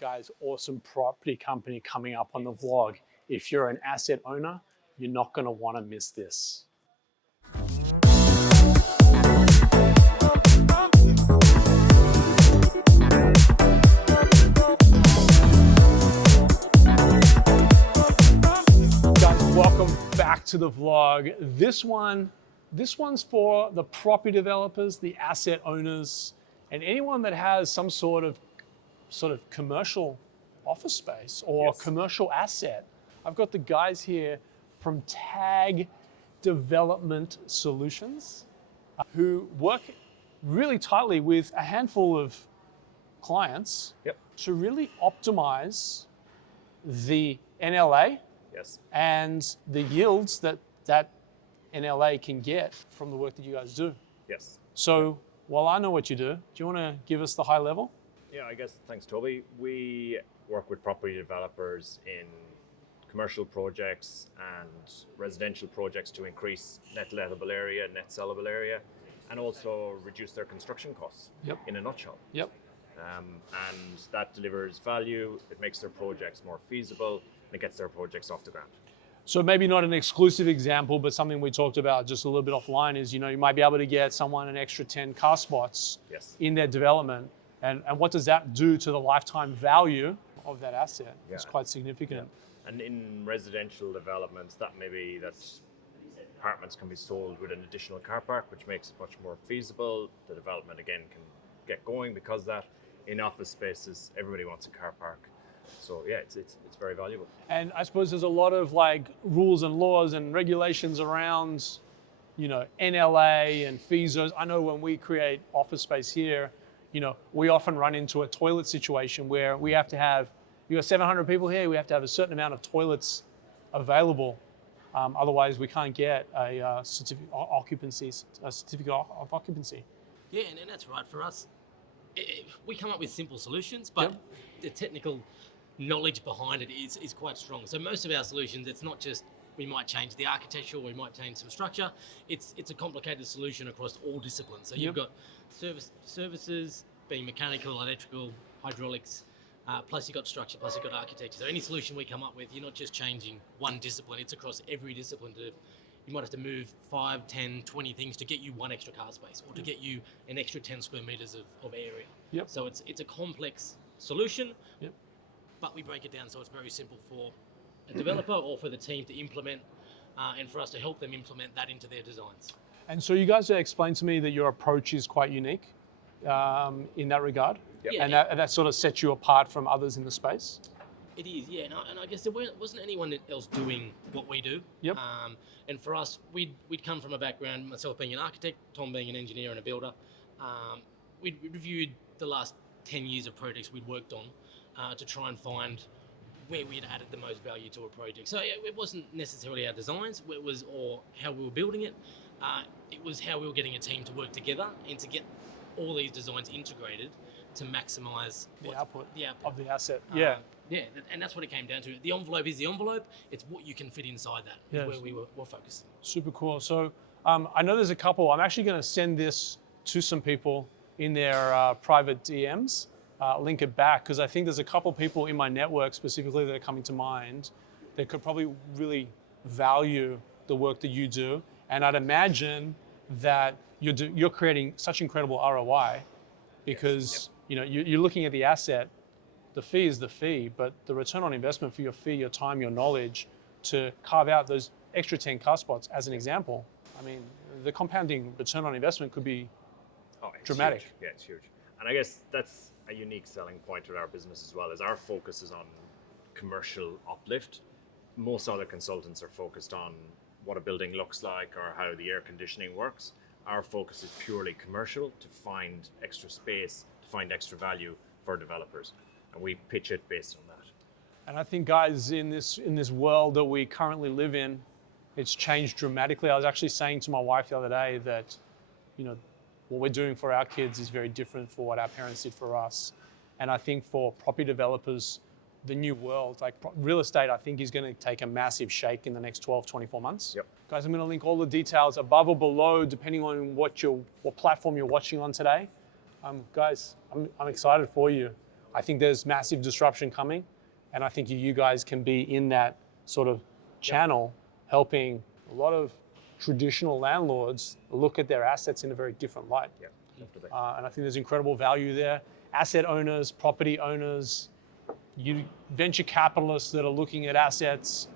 Guys, awesome property company coming up on the vlog. If you're an asset owner, you're not going to want to miss this. Guys, welcome back to the vlog. This one's for the property developers, the asset owners, and anyone that has some sort of commercial office space or commercial asset. I've got the guys here from TAG Development Solutions who work really tightly with a handful of clients to really optimize the NLA and the yields that NLA can get from the work that you guys do. So while I know what you do you want to give us the high level? Yeah, I guess, thanks Toby. We work with property developers in commercial projects and residential projects to increase net lettable area, net sellable area, and also reduce their construction costs in a nutshell. And that delivers value, it makes their projects more feasible, and it gets their projects off the ground. So maybe not an exclusive example, but something we talked about just a little bit offline is, you might be able to get someone an extra 10 car spots in their development. And what does that do to the lifetime value of that asset? It's quite significant. And in residential developments, that apartments can be sold with an additional car park, which makes it much more feasible. The development again can get going because that. In office spaces, everybody wants a car park. So yeah, it's very valuable. And I suppose there's a lot of rules and laws and regulations around, NLA and fees. I know when we create office space here, we often run into a toilet situation where we have to have, you got 700 people here, we have to have a certain amount of toilets available. Otherwise, we can't get a certificate of occupancy. Yeah, and that's right for us. We come up with simple solutions, but the technical knowledge behind it is quite strong. So most of our solutions, it's not just we might change the architecture, or we might change some structure. It's a complicated solution across all disciplines. So you've got services being mechanical, electrical, hydraulics, plus you've got structure, plus you've got architecture. So any solution we come up with, you're not just changing one discipline, it's across every discipline. You might have to move 5, 10, 20 things to get you one extra car space, or to get you an extra 10 square meters of area. So it's a complex solution, but we break it down so it's very simple for a developer or for the team to implement, and for us to help them implement that into their designs. And so you guys explained to me that your approach is quite unique in that regard, and that sort of sets you apart from others in the space. It is, yeah, and I guess there wasn't anyone else doing what we do. And for us, we'd come from a background, myself being an architect, Tom being an engineer and a builder. We'd reviewed the last 10 years of projects we'd worked on to try and find where we had added the most value to a project. So it wasn't necessarily our designs, or how we were building it. It was how we were getting a team to work together and to get all these designs integrated to maximise the output of the asset. And that's what it came down to. The envelope is the envelope. It's what you can fit inside that, where we were focused. Super cool. So I know there's a couple. I'm actually going to send this to some people in their private DMs, link it back, because I think there's a couple people in my network specifically that are coming to mind that could probably really value the work that you do. And I'd imagine that you're creating such incredible ROI because you're looking at the asset. The fee is the fee, but the return on investment for your fee, your time, your knowledge, to carve out those extra 10 car spots as an example. I mean, the compounding return on investment could be dramatic. Huge. Yeah, it's huge. And I guess that's a unique selling point with our business as well, is our focus is on commercial uplift. Most other consultants are focused on what a building looks like or how the air conditioning works. Our focus is purely commercial, to find extra space, to find extra value for developers. And we pitch it based on that. And I think, guys, in this world that we currently live in, it's changed dramatically. I was actually saying to my wife the other day that, what we're doing for our kids is very different for what our parents did for us. And I think for property developers, the new world, like real estate, I think is going to take a massive shake in the next 12, 24 months. Guys, I'm going to link all the details above or below, depending on what platform you're watching on today. Guys, I'm excited for you. I think there's massive disruption coming, and I think you guys can be in that sort of channel, helping a lot of traditional landlords look at their assets in a very different light. Yeah, definitely. And I think there's incredible value there. Asset owners, property owners, venture capitalists that are looking at assets,